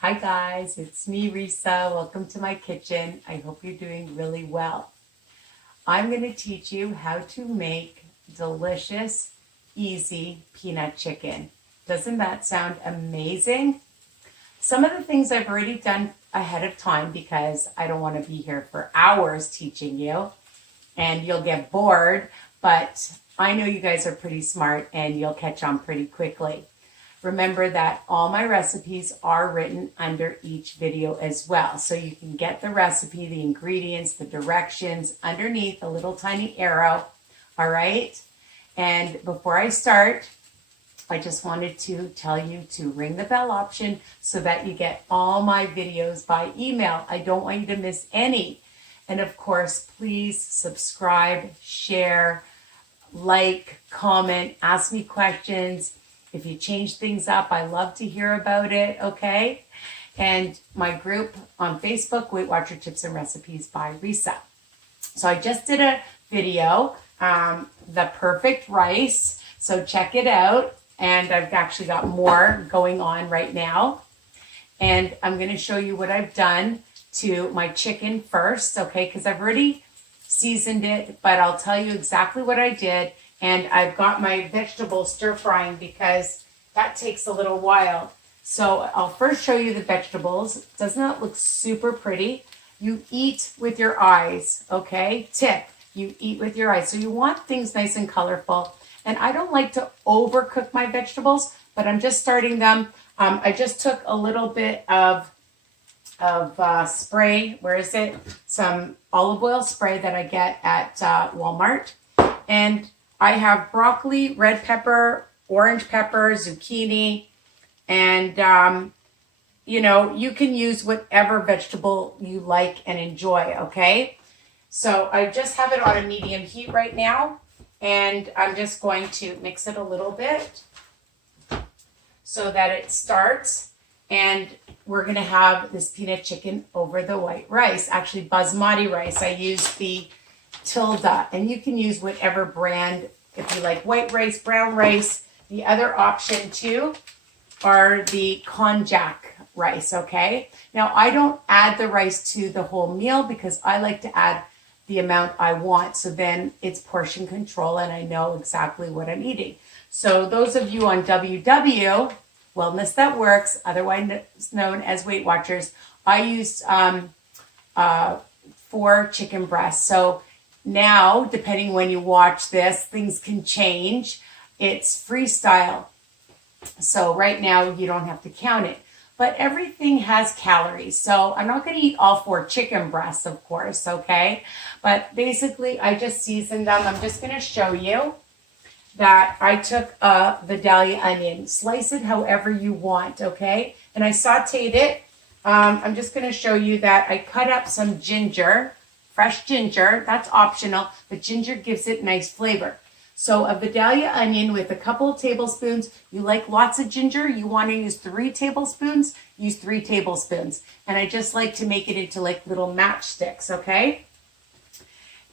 Hi guys, it's me Risa. Welcome to my kitchen. I hope you're doing really well. I'm going to teach you how to make delicious, easy peanut chicken. Doesn't that sound amazing? Some of the things I've already done ahead of time because I don't want to be here for hours teaching you and you'll get bored, but I know you guys are pretty smart and you'll catch on pretty quickly. Remember that all my recipes are written under each video as well. So you can get the recipe, the ingredients, the directions underneath a little tiny arrow. All right. And before I start, I just wanted to tell you to ring the bell option so that you get all my videos by email. I don't want you to miss any. And of course, please subscribe, share, like, comment, ask me questions. If you change things up, I love to hear about it, okay? And my group on Facebook, Weight Watcher Tips and Recipes by Risa. So I just did a video, the perfect rice. So check it out. And I've actually got more going on right now. And I'm going to show you what I've done to my chicken first, okay? Because I've already seasoned it, but I'll tell you exactly what I did. And I've got my vegetable stir frying because that takes a little while. So I'll first show you the vegetables. Doesn't that look super pretty? You eat with your eyes, okay? Tip, you eat with your eyes. So you want things nice and colorful. And I don't like to overcook my vegetables, but I'm just starting them. I just took a little bit of spray. Where is it? Some olive oil spray that I get at Walmart. And I have broccoli, red pepper, orange pepper, zucchini, and, you can use whatever vegetable you like and enjoy, okay? So I just have it on a medium heat right now, and I'm just going to mix it a little bit so that it starts, and we're going to have this peanut chicken over the white rice, actually basmati rice. I use the Tilda, and you can use whatever brand if you like white rice, brown rice. The other option too are the konjac rice, okay? Now I don't add the rice to the whole meal because I like to add the amount I want, so then it's portion control and I know exactly what I'm eating. So those of you on WW, Wellness That Works, otherwise known as Weight Watchers, I used 4 chicken breasts. So now, depending when you watch this, things can change. It's freestyle. So right now, you don't have to count it. But everything has calories. So I'm not going to eat all 4 chicken breasts, of course, okay? But basically, I just seasoned them. I'm just going to show you that I took a vidalia onion. Slice it however you want, okay? And I sauteed it. I'm just going to show you that I cut up some ginger. Fresh ginger, that's optional, but ginger gives it nice flavor. So a vidalia onion with a couple of tablespoons. You like lots of ginger, you want to use 3 tablespoons, use 3 tablespoons. And I just like to make it into like little matchsticks, okay?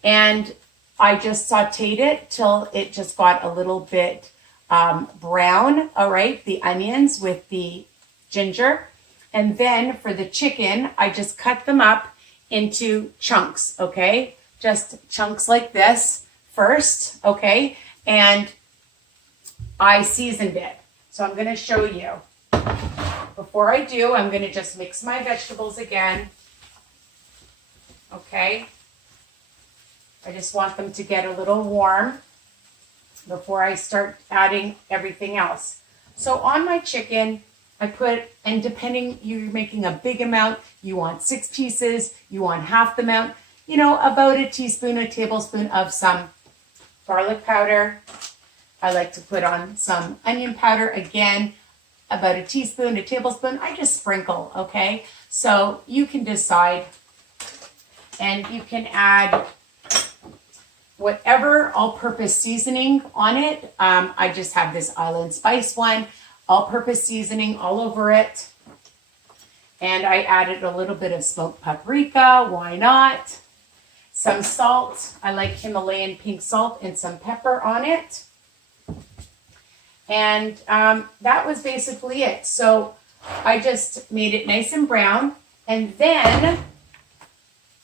And I just sauteed it till it just got a little bit brown, all right, the onions with the ginger. And then for the chicken, I just cut them up into chunks, okay? Just chunks like this first, okay? And I seasoned it. So I'm going to show you. Before I do, I'm going to just mix my vegetables again, okay? I just want them to get a little warm before I start adding everything else. So on my chicken, I put, and depending, you're making a big amount, you want 6 pieces, you want half the amount, about a teaspoon, a tablespoon of some garlic powder. I like to put on some onion powder, again, about a teaspoon, a tablespoon. I just sprinkle, okay? So you can decide, and you can add whatever all-purpose seasoning on it. I just have this Island Spice one. All-purpose seasoning all over it. And I added a little bit of smoked paprika. Why not? Some salt. I like Himalayan pink salt and some pepper on it. And that was basically it. So I just made it nice and brown, and then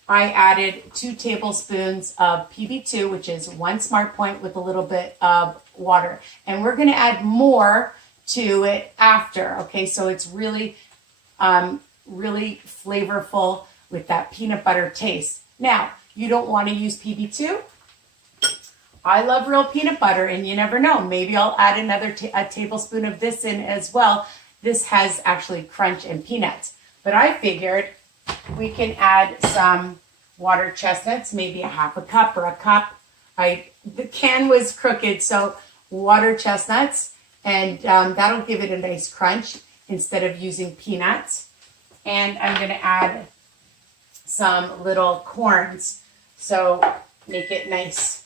I added 2 tablespoons of PB2, which is 1 Smart Point with a little bit of water. And we're gonna add more to it after, okay? So it's really, really flavorful with that peanut butter taste. Now, you don't wanna use PB2. I love real peanut butter, and you never know. Maybe I'll add another a tablespoon of this in as well. This has actually crunch and peanuts. But I figured we can add some water chestnuts, maybe a half a cup or a cup. The can was crooked, so water chestnuts, and that'll give it a nice crunch instead of using peanuts. And I'm gonna add some little corns, so make it nice.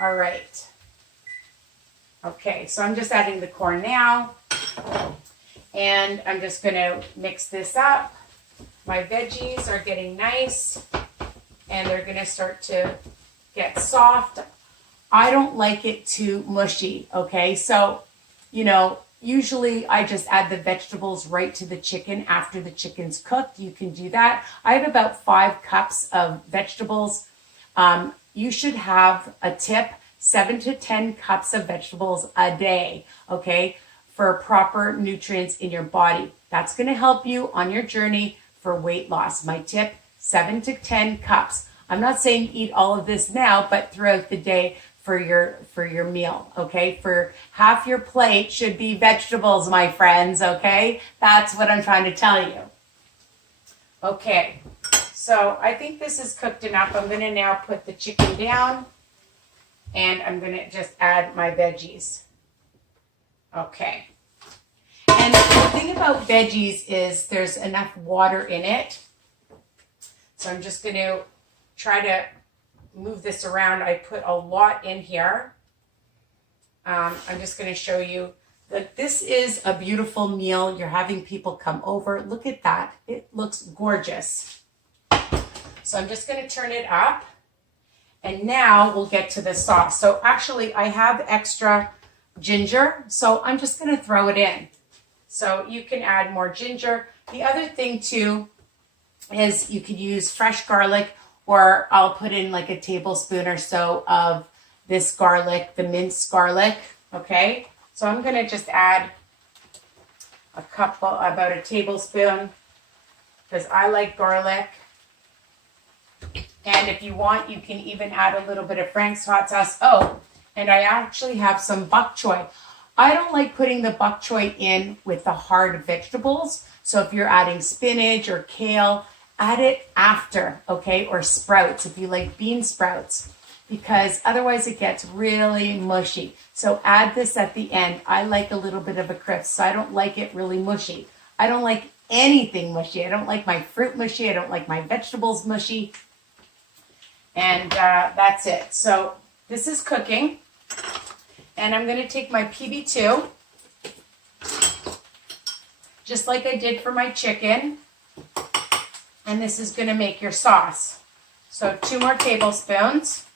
All right. Okay, so I'm just adding the corn now, and I'm just gonna mix this up. My veggies are getting nice, and they're gonna start to get soft. I don't like it too mushy, okay? So, you know, usually I just add the vegetables right to the chicken after the chicken's cooked. You can do that. I have about 5 cups of vegetables. You should have a tip, 7 to 10 cups of vegetables a day, okay, for proper nutrients in your body. That's going to help you on your journey for weight loss. My tip, 7 to 10 cups. I'm not saying eat all of this now, but throughout the day for your meal, okay? For half your plate should be vegetables, my friends, okay? That's what I'm trying to tell you. Okay. So I think this is cooked enough. I'm going to now put the chicken down, and I'm going to just add my veggies. Okay. And the thing about veggies is there's enough water in it. So I'm just going to try to move this around. I put a lot in here. I'm just going to show you that this is a beautiful meal. You're having people come over. Look at that. It looks gorgeous. So I'm just going to turn it up, and now we'll get to the sauce. So actually I have extra ginger, so I'm just going to throw it in. So you can add more ginger. The other thing too is you could use fresh garlic, or I'll put in like a tablespoon or so of this garlic, the minced garlic, okay? So I'm going to just add about a tablespoon, because I like garlic. And if you want, you can even add a little bit of Frank's hot sauce. Oh, and I actually have some bok choy. I don't like putting the bok choy in with the hard vegetables. So if you're adding spinach or kale, add it after, okay? Or sprouts, if you like bean sprouts, because otherwise it gets really mushy. So add this at the end. I like a little bit of a crisp, so I don't like it really mushy. I don't like anything mushy. I don't like my fruit mushy. I don't like my vegetables mushy. And that's it. So this is cooking. And I'm going to take my PB2, just like I did for my chicken. And this is going to make your sauce. So 2 more tablespoons.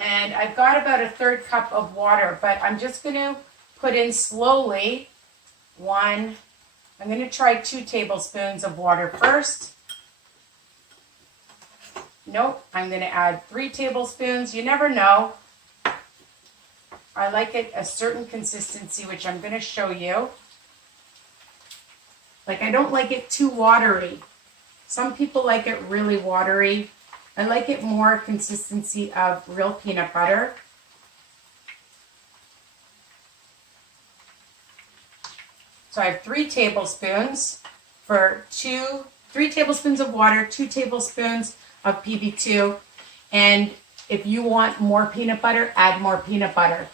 And I've got about a 1/3 cup of water, but I'm just going to put in slowly I'm going to try 2 tablespoons of water first. Nope, I'm going to add 3 tablespoons. You never know. I like it a certain consistency, which I'm going to show you. Like, I don't like it too watery. Some people like it really watery. I like it more consistency of real peanut butter. So I have 3 tablespoons for 3 tablespoons of water, 2 tablespoons of PB2, and if you want more peanut butter, add more peanut butter,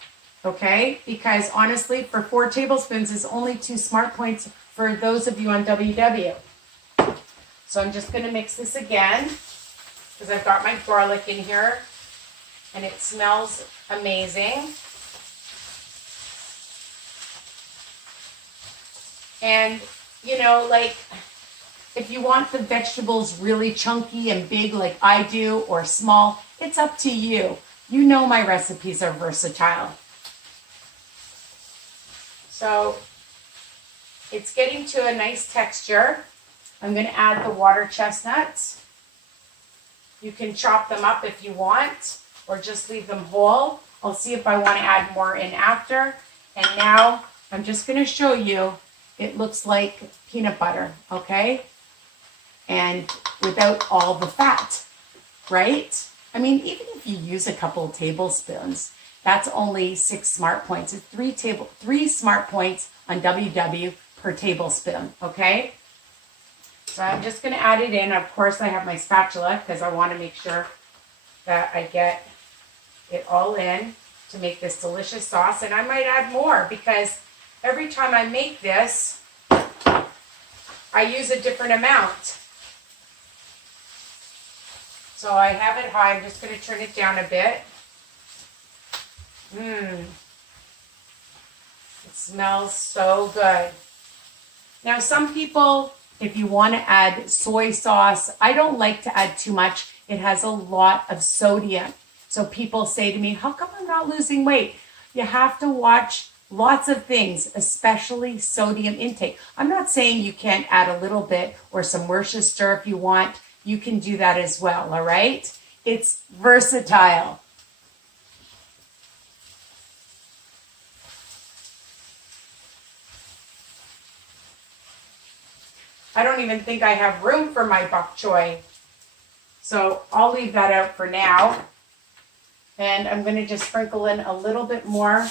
okay? Because honestly, for 4 tablespoons is only 2 smart points for those of you on WW. So I'm just going to mix this again, because I've got my garlic in here, and it smells amazing. And, you know, like, if you want the vegetables really chunky and big like I do, or small, it's up to you. You know my recipes are versatile. So it's getting to a nice texture. I'm going to add the water chestnuts. You can chop them up if you want, or just leave them whole. I'll see if I want to add more in after. And now I'm just going to show you, it looks like peanut butter, okay? And without all the fat, right? I mean, even if you use a couple of tablespoons, that's only 6 smart points. It's 3 smart points on WW per tablespoon, okay? So I'm just going to add it in. Of course, I have my spatula because I want to make sure that I get it all in to make this delicious sauce. And I might add more because every time I make this, I use a different amount. So I have it high. I'm just going to turn it down a bit. It smells so good. Now, some people, if you want to add soy sauce, I don't like to add too much. It has a lot of sodium. So people say to me, how come I'm not losing weight? You have to watch lots of things, especially sodium intake. I'm not saying you can't add a little bit or some Worcestershire if you want. You can do that as well, all right? It's versatile. I don't even think I have room for my bok choy. So I'll leave that out for now. And I'm going to just sprinkle in a little bit more of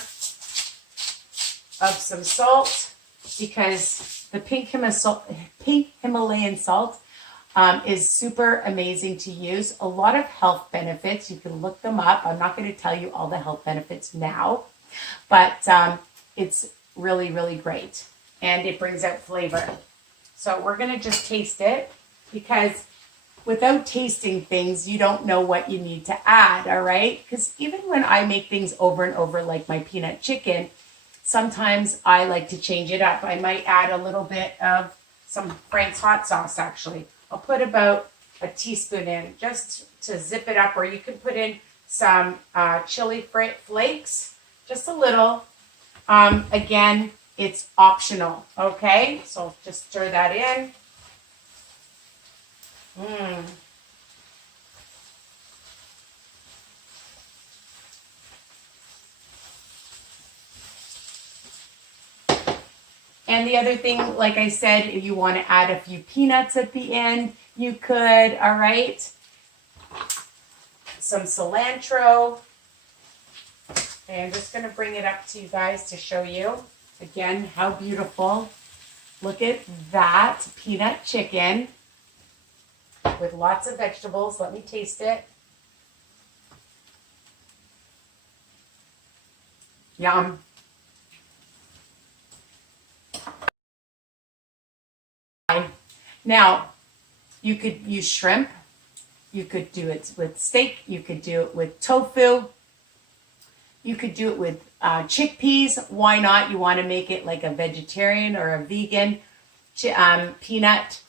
some salt because the pink Himalayan salt is super amazing to use. A lot of health benefits. You can look them up. I'm not going to tell you all the health benefits now, but it's really, really great. And it brings out flavor. So we're going to just taste it because without tasting things, you don't know what you need to add, all right? Because even when I make things over and over, like my peanut chicken, sometimes I like to change it up. I might add a little bit of some Frank's hot sauce, actually. I'll put about a teaspoon in just to zip it up, or you can put in some chili flakes, just a little. Again, it's optional, okay? So just stir that in. And the other thing, like I said, if you want to add a few peanuts at the end, you could, all right? Some cilantro. And I'm just going to bring it up to you guys to show you, again, how beautiful. Look at that peanut chicken with lots of vegetables. Let me taste it. Yum. Now, you could use shrimp. You could do it with steak. You could do it with tofu. You could do it with chickpeas. Why not? You want to make it like a vegetarian or a vegan peanut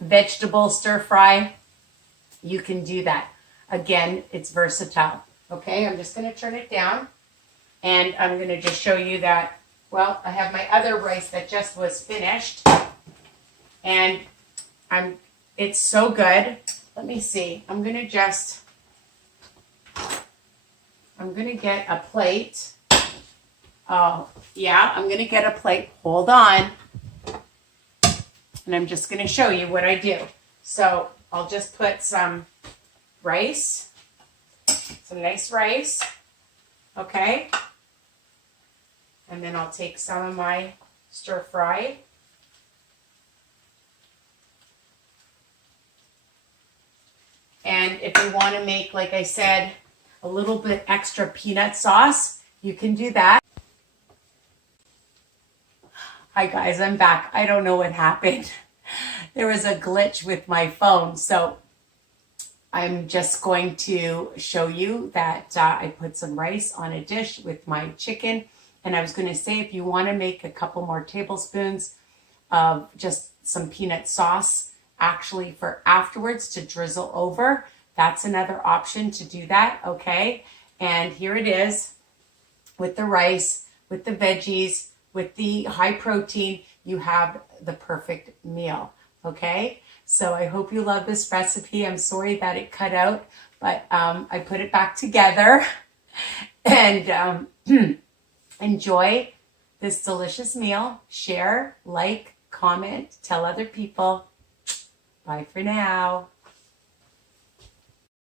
vegetable stir fry. You can do that. Again, it's versatile. Okay, I'm just going to turn it down. And I'm going to just show you that, well, I have my other rice that just was finished. And it's so good. Let me see. I'm going to get a plate. Oh, yeah, I'm going to get a plate. Hold on. And I'm just going to show you what I do. So I'll just put some rice, some nice rice, okay? And then I'll take some of my stir fry. And if you want to make, like I said, a little bit extra peanut sauce, you can do that. Hi guys, I'm back. I don't know what happened. There was a glitch with my phone. So I'm just going to show you that I put some rice on a dish with my chicken. And I was going to say, if you want to make a couple more tablespoons of just some peanut sauce, actually for afterwards to drizzle over, that's another option to do that, okay? And here it is with the rice, with the veggies, with the high protein. you have the perfect meal. Okay, so I hope you love this recipe. I'm sorry that it cut out, but I put it back together. And enjoy this delicious meal. Share, like, comment, tell other people. Bye for now.